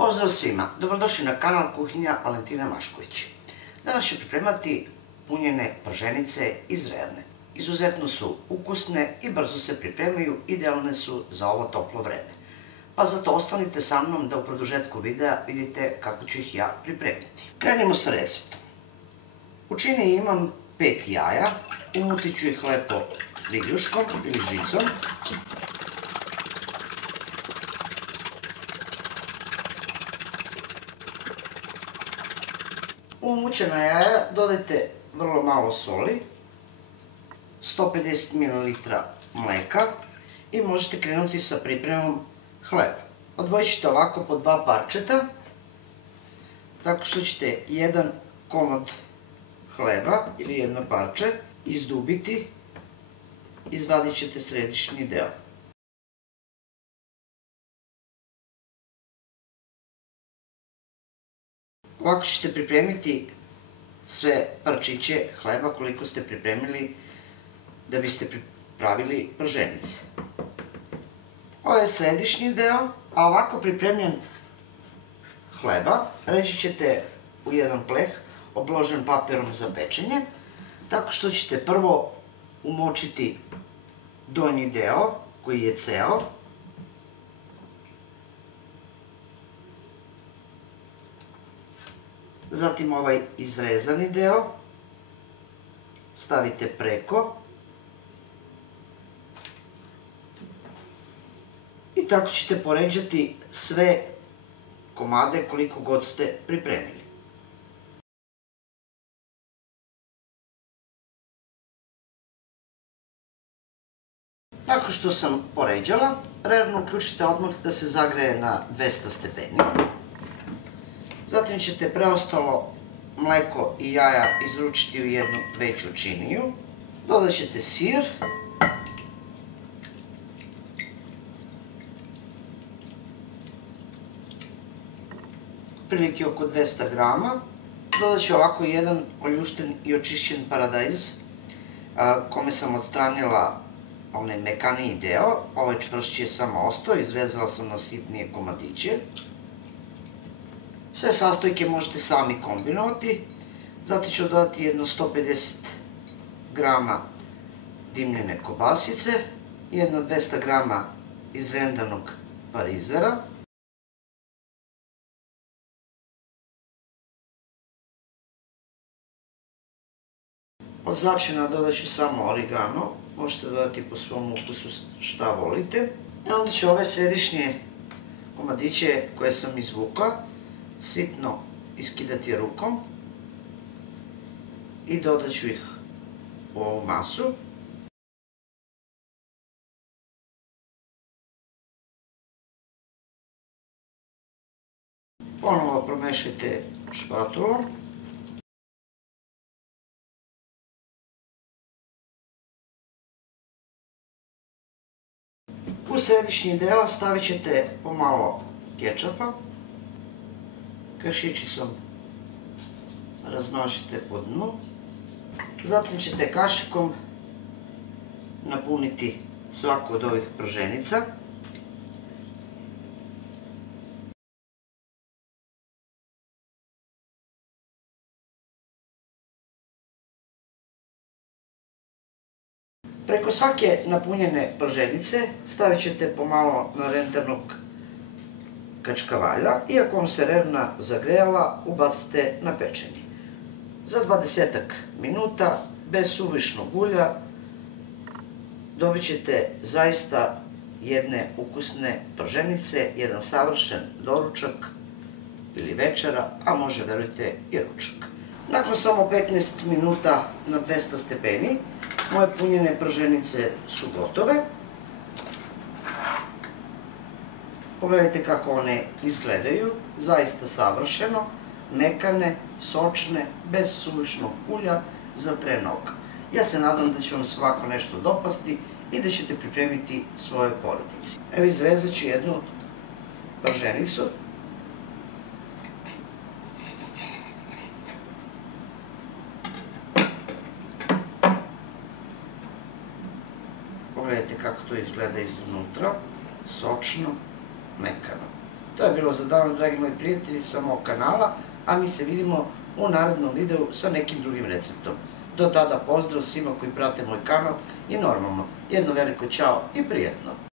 Pozdrav svima, dobrodošli na kanal Kuhinja Valentina Mašković. Danas ću pripremati punjene prženice iz rerne. Izuzetno su ukusne i brzo se pripremaju, idealne su za ovo toplo vreme. Pa zato ostanite sa mnom da u produžetku videa vidite kako ću ih ja pripremiti. Krenimo sa receptom. U čini imam 5 jaja, umutit ću ih lepo viljuškom ili žicom. U umućena jaja dodajte vrlo malo soli, 150 ml mleka i možete krenuti sa pripremom hleba. Odvojit ćete ovako po 2 parčeta, tako što ćete jedan komad hleba ili jedno parče izdubiti, izvadit ćete središnji deo. Ovako ćete pripremiti sve parčiće hleba koliko ste pripremili da biste pripravili prženice. Ovo je središnji deo, a ovako pripremljen hleba reći ćete u jedan pleh obložen papirom za pečenje, tako što ćete prvo umočiti donji deo koji je ceo, zatim ovaj izrezani deo stavite preko i tako ćete poređati sve komade koliko god ste pripremili. Nakon što sam poređala, rernu uključite odmah da se zagreje na 200 stepeni. Zatim ćete preostalo mleko i jaja izručiti u jednu veću činiju. Dodat ćete sir. Prilike oko 200 grama. Dodat ću ovako jedan oljušten i očišćen paradajz kome sam odstranila onaj mekaniji deo. Ovaj čvršći je samo ostao, izrezala sam na sitnije komadiće. Sve sastojke možete sami kombinovati. Zatim ću dodati jedno 150 grama dimljene kobasice, jedno 200 grama izrendanog parizera, od začina dodat ću samo origano, možete dodati po svom ukusu šta volite. I onda ću ove središnje komadiće koje sam izvukla sitno iskidati rukom i dodat ću ih u ovu masu. Ponovo promešajte špatulom. U središnji deo stavit ćete pomalo kečapa. Kašičicom razmažite po dnu. Zatim ćete kašikom napuniti svaku od ovih prženica. Preko svake napunjene prženice stavit ćete pomalo narendanog kačkavalja i ako vam se rerna zagrejala, ubacite na pečenje. Za 20 minuta, bez suvišnog ulja, dobit ćete zaista jedne ukusne prženice, jedan savršen doručak ili večera, a može, verujte, i ručak. Nakon samo 15 minuta na 200 stepeni, moje punjene prženice su gotove. Pogledajte kako one izgledaju, zaista savršeno, mekane, sočne, bez suvišnog ulja, za tren oka. Ja se nadam da će vam se ovako nešto dopasti i da ćete pripremiti svojoj porodici. Evo, izrezat ću jednu prženicu. Pogledajte kako to izgleda iznutra, sočno, mekano. To je bilo za danas, dragi moji prijatelji, sa mog kanala, a mi se vidimo u narednom videu sa nekim drugim receptom. Do tada pozdrav svima koji prate moj kanal i normalno, jedno veliko ćao i prijatno!